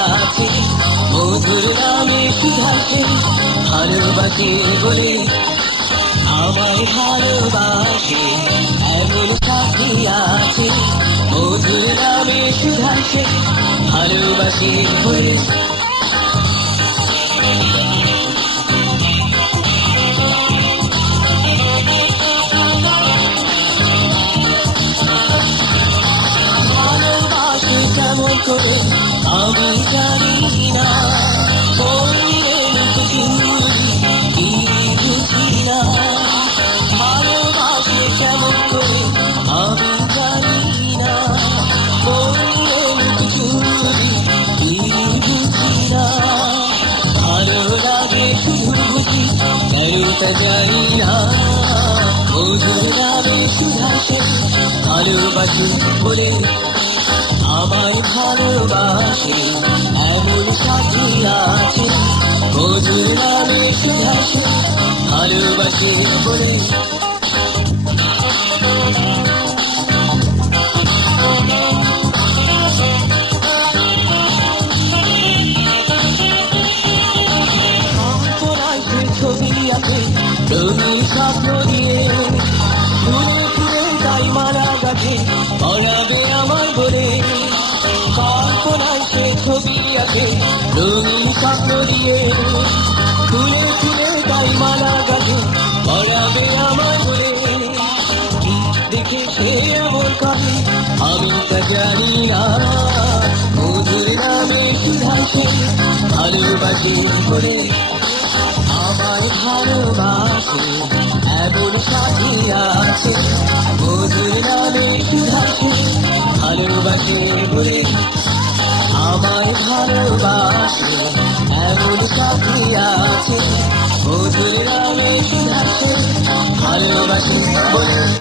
আছে, মধুর নামে সুধাকে ভালোবাসে বলে আমায় ভালোবাসে। এমন সাথী আছে, মধুর নামে সুধাকে ভালোবাসে বলে। ভালোবাসে কেমন করে আমি জানি না, ভালোবাসে কেমন করে আমি জানি না, ভালো লাগে শুধু বুঝি কেন তা জানি না, মধুর নামে সুধাকে ভালোবাসি বলে আমায় ভালোবাসে। এমন সাথী আছে, মধুর নামে সুধাকে ভালোবাসে বলে। ছবি আছে রঙিন স্বপ্ন দিয়ে, ঘুরে ফিরে তাই মারা গাছে পড়াবে আমায় বলে। কল্পনায় সে ছবি আছে রঙিন স্বপ্ন দিয়ে, ঘুরে ফিরে তাই মারা গাছে পড়াবে আমায় বলে। দেখে সে এমন কাছে আমি তা জানি না, মধুর নামে সুধাকে ভালোবাসি বলে আমায় ভালোবাসে। এমন সাথী আছে, মধুর নামে সুধাকে ভালোবাসে বলে আমায় ভালোবাসে। এমন সাথী আছে, মধুর নামে সুধাকে ভালোবাসে বলে।